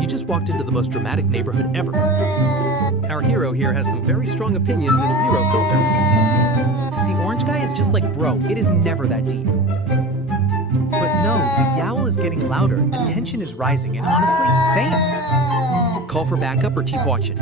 You just walked into the most dramatic neighborhood ever. Our hero here has some very strong opinions and zero filter. The orange guy is just like, bro, it is never that deep. But no, the yowl is getting louder, the tension is rising, and honestly, same. Call for backup or keep watching.